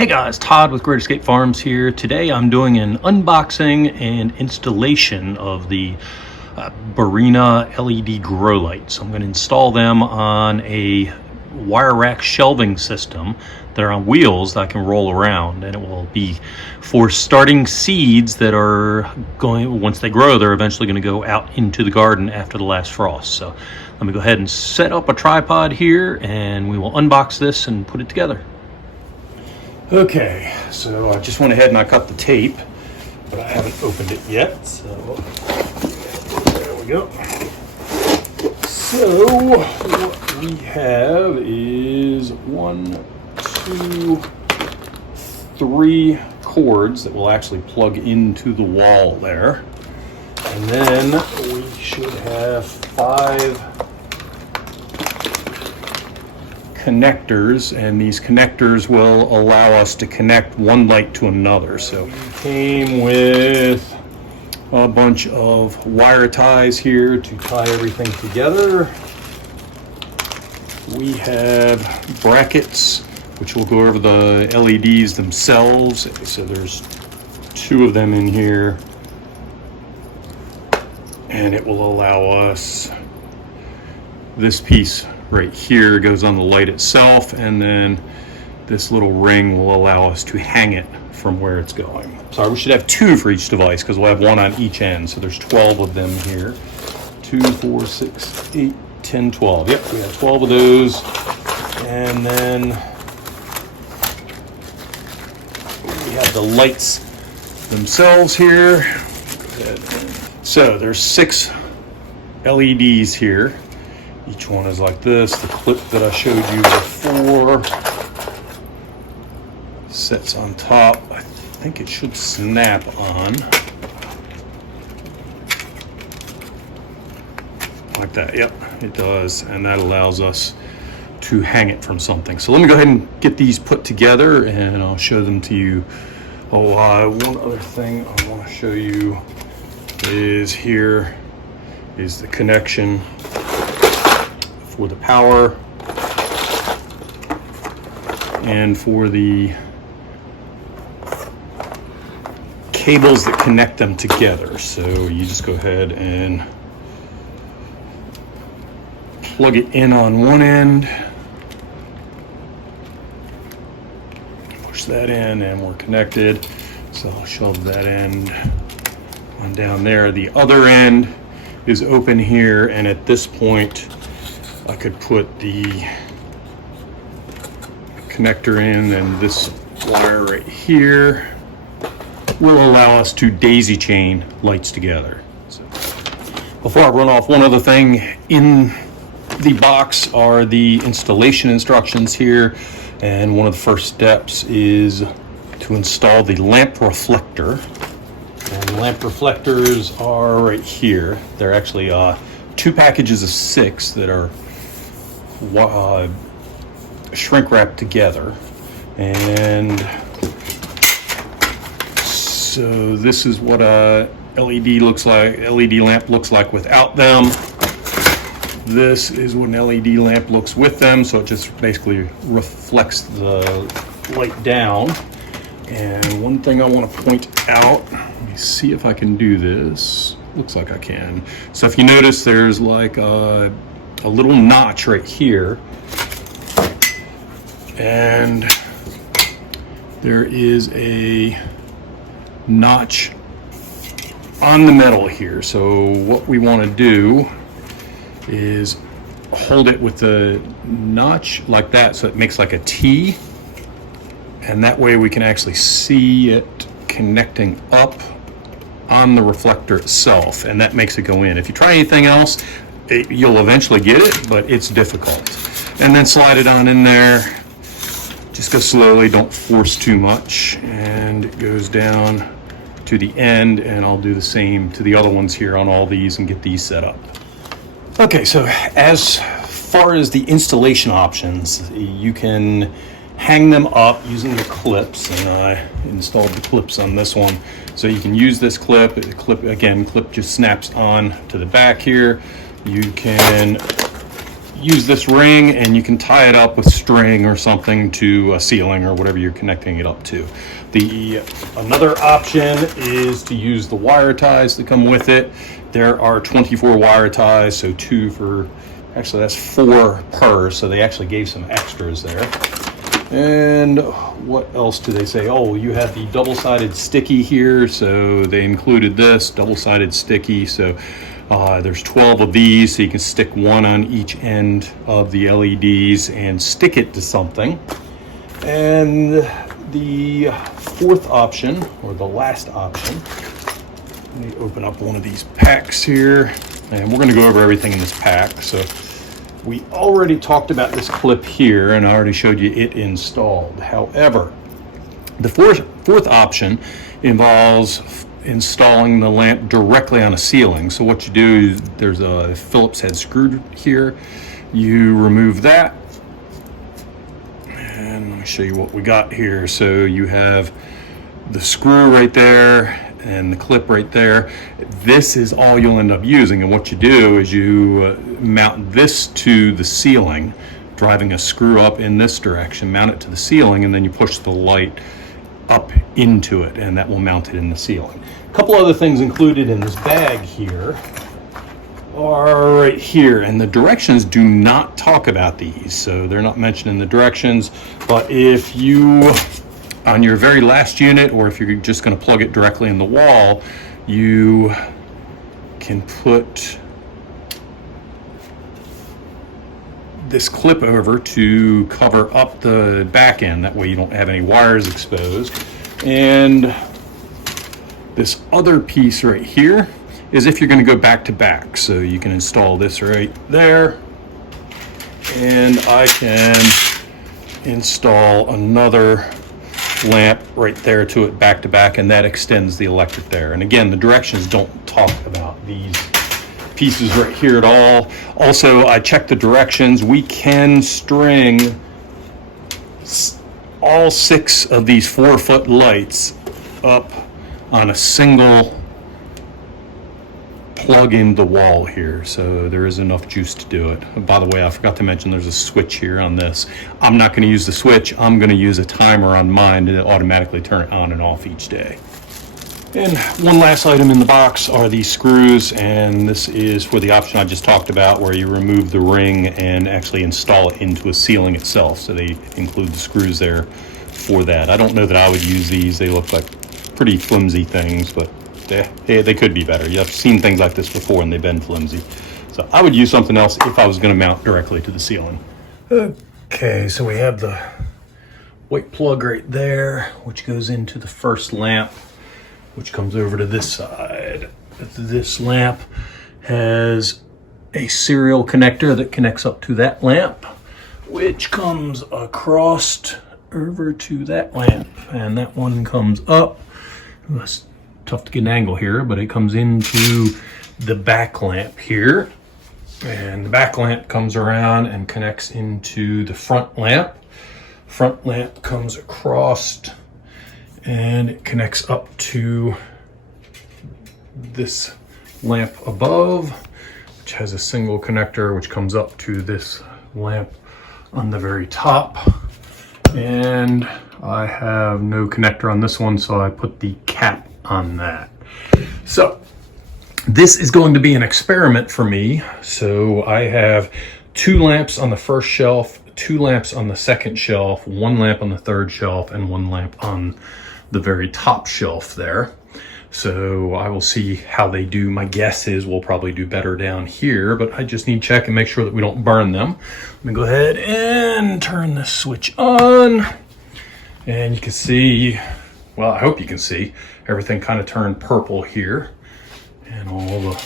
Hey guys, Todd with Great Escape Farms here. Today I'm doing an unboxing and installation of the Barrina LED grow lights. I'm going to install them on a wire rack shelving system. They're on wheels that I can roll around, and it will be for starting seeds that are going, once they grow, they're eventually going to go out into the garden after the last frost. So let me go ahead and set up a tripod here and we will unbox this and put it together. Okay, so I just went ahead and I cut the tape, but I haven't opened it yet, so there we go. So what we have is 1, 2, 3 cords that will actually plug into the wall there. And then we should have 5 connectors, and these connectors will allow us to connect one light to another. So we came with a bunch of wire ties here to tie everything together. We have brackets which will go over the LEDs themselves. So there's 2 of them in here, and it will allow us, this piece right here goes on the light itself, and then this little ring will allow us to hang it from where it's going. Sorry, we should have 2 for each device because we'll have 1 on each end. So there's 12 of them here. 2, 4, 6, 8, 10, 12. Yep, we have 12 of those. And then we have the lights themselves here. So there's 6 LEDs here. Each one is like this. The clip that I showed you before sets on top. I think it should snap on like that. Yep, it does, and that allows us to hang it from something. So let me go ahead and get these put together and I'll show them to you. Oh, one other thing I want to show you is here is the connection for the power and for the cables that connect them together. So you just go ahead and plug it in on one end, push that in, and we're connected. So I'll shove that end on down there. The other end is open here, and at this point I could put the connector in, and this wire right here will allow us to daisy chain lights together. So, before I run off, one other thing in the box are the installation instructions here, and one of the first steps is to install the lamp reflector. And lamp reflectors are right here. They're actually 2 packages of 6 that are shrink wrapped together. And so this is what a LED lamp looks like without them. This is what an LED lamp looks with them, so it just basically reflects the light down. And one thing I want to point out, let me see if I can do this. Looks like I can. So if you notice, there's like a little notch right here, and there is a notch on the metal here. So what we want to do is hold it with the notch like that, so it makes like a T, and that way we can actually see it connecting up on the reflector itself, and that makes it go in. If you try anything else, you'll eventually get it, but it's difficult. And then slide it on in there. Just go slowly, don't force too much, and it goes down to the end, and I'll do the same to the other ones here on all these and get these set up. Okay, so as far as the installation options, you can hang them up using the clips, and I installed the clips on this one. So you can use this clip. The clip just snaps on to the back here. You can use this ring and you can tie it up with string or something to a ceiling or whatever you're connecting it up to. Another option is to use the wire ties that come with it. There are 24 wire ties, so actually that's 4 per, so they actually gave some extras there. And what else do they say? Oh, you have the double-sided sticky here, so they included this double-sided sticky. So there's 12 of these, so you can stick one on each end of the LEDs and stick it to something. And the 4th option, or the last option, let me open up one of these packs here, and we're going to go over everything in this pack. So we already talked about this clip here, and I already showed you it installed. However, the fourth option involves installing the lamp directly on a ceiling. So what you do is there's a Phillips head screw here. You remove that, and let me show you what we got here. So you have the screw right there and the clip right there. This is all you'll end up using, and what you do is you mount this to the ceiling, driving a screw up in this direction, mount it to the ceiling, and then you push the light up into it, and that will mount it in the ceiling. A couple other things included in this bag here are right here, and the directions do not talk about these, so they're not mentioned in the directions. But if you, on your very last unit, or if you're just going to plug it directly in the wall, you can put this clip over to cover up the back end. That way you don't have any wires exposed. And this other piece right here is if you're going to go back to back. So you can install this right there, and I can install another lamp right there to it back to back, and that extends the electric there. And again, the directions don't talk about these pieces right here at all. Also, I checked the directions. We can string all 6 of these 4-foot lights up on a single plug in the wall here, so there is enough juice to do it. By the way, I forgot to mention there's a switch here on this. I'm not going to use the switch. I'm going to use a timer on mine to automatically turn it on and off each day. And one last item in the box are these screws, and this is for the option I just talked about, where you remove the ring and actually install it into a ceiling itself. So they include the screws there for that. I don't know that I would use these. They look like pretty flimsy things, but they could be better. I've seen things like this before and they've been flimsy. So I would use something else if I was going to mount directly to the ceiling. Okay, so we have the white plug right there, which goes into the first lamp, which comes over to this side. This lamp has a serial connector that connects up to that lamp, which comes across over to that lamp, and that one comes up. It's tough to get an angle here, but it comes into the back lamp here, and the back lamp comes around and connects into the front lamp. Front lamp comes across and it connects up to this lamp above, which has a single connector which comes up to this lamp on the very top. And I have no connector on this one, so I put the cap on that. So this is going to be an experiment for me. So I have 2 lamps on the first shelf, 2 lamps on the second shelf, 1 lamp on the third shelf, and 1 lamp on the very top shelf there. So I will see how they do. My guess is we'll probably do better down here, but I just need to check and make sure that we don't burn them. Let me go ahead and turn this switch on, and you can see, well, I hope you can see, everything kind of turned purple here, and all the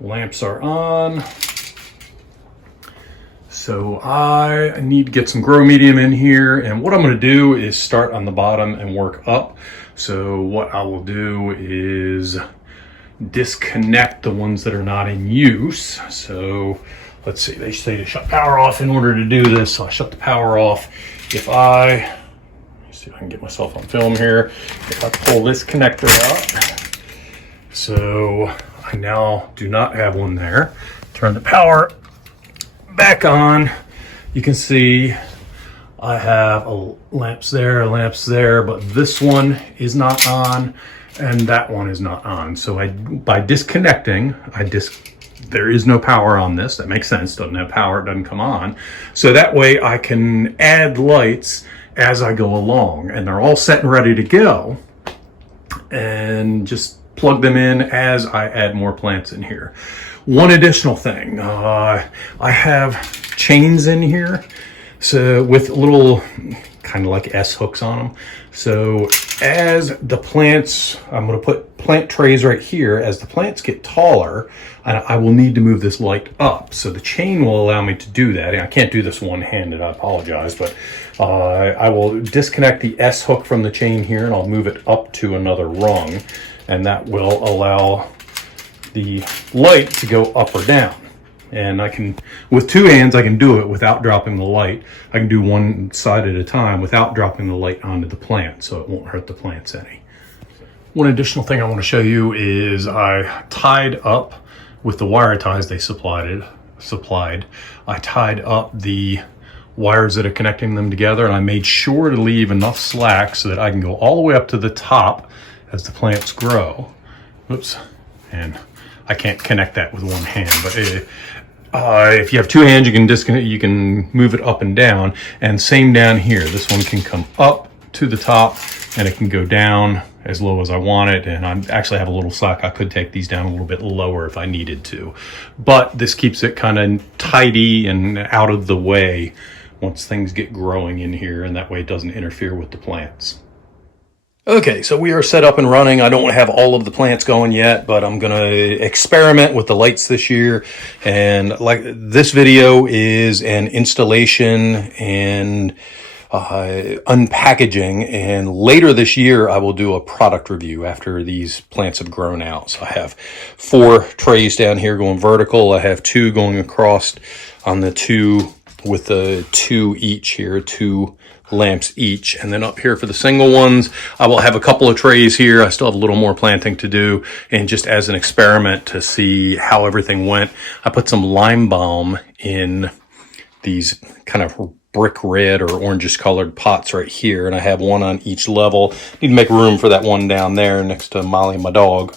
lamps are on. So I need to get some grow medium in here, and what I'm going to do is start on the bottom and work up. So what I will do is disconnect the ones that are not in use. So let's see, they say to shut power off in order to do this, so I shut the power off. If I, let's see if I can get myself on film here, if I pull this connector out, so I now do not have one there. Turn the power back on, you can see I have lamps there, but this one is not on and that one is not on. So by disconnecting, there is no power on this. That makes sense. Doesn't have power, it doesn't come on. So that way I can add lights as I go along, and they're all set and ready to go, and just plug them in as I add more plants in here. One additional thing, I have chains in here, so with little kind of like S hooks on them. So as the plants, I'm going to put plant trays right here. As the plants get taller, I will need to move this light up. So the chain will allow me to do that. And I can't do this one-handed, I apologize, but I will disconnect the S hook from the chain here and I'll move it up to another rung. And that will allow the light to go up or down. And I can, with two hands, I can do it without dropping the light. I can do one side at a time without dropping the light onto the plant, so it won't hurt the plants any. One additional thing I want to show you is I tied up with the wire ties they supplied. I tied up the wires that are connecting them together, and I made sure to leave enough slack so that I can go all the way up to the top as the plants grow. Oops, and I can't connect that with one hand, but if you have two hands, you can disconnect, you can move it up and down, and same down here. This one can come up to the top and it can go down as low as I want it, and I actually have a little slack. I could take these down a little bit lower if I needed to, but this keeps it kind of tidy and out of the way once things get growing in here, and that way it doesn't interfere with the plants. Okay, so we are set up and running. I don't have all of the plants going yet, but I'm gonna experiment with the lights this year. And like this video is an installation and unpackaging, and later this year I will do a product review after these plants have grown out. So I have 4 trays down here going vertical. I have 2 going across on the 2 with the 2 each here, 2 lamps each. And then up here for the single ones, I will have a couple of trays here. I still have a little more planting to do, and just as an experiment to see how everything went, I put some lime balm in these kind of brick red or orangish colored pots right here, and I have one on each level. Need to make room for that one down there next to Molly, my dog.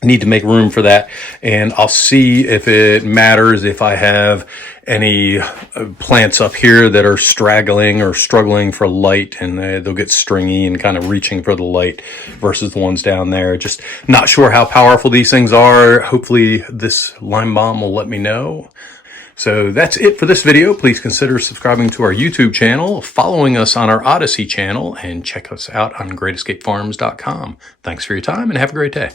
Need to make room for that, and I'll see if it matters if I have any plants up here that are straggling or struggling for light, and they'll get stringy and kind of reaching for the light versus the ones down there. Just not sure how powerful these things are. Hopefully this lime balm will let me know. So that's it for this video. Please consider subscribing to our YouTube channel, following us on our Odyssey channel, and check us out on greatescapefarms.com. Thanks for your time and have a great day.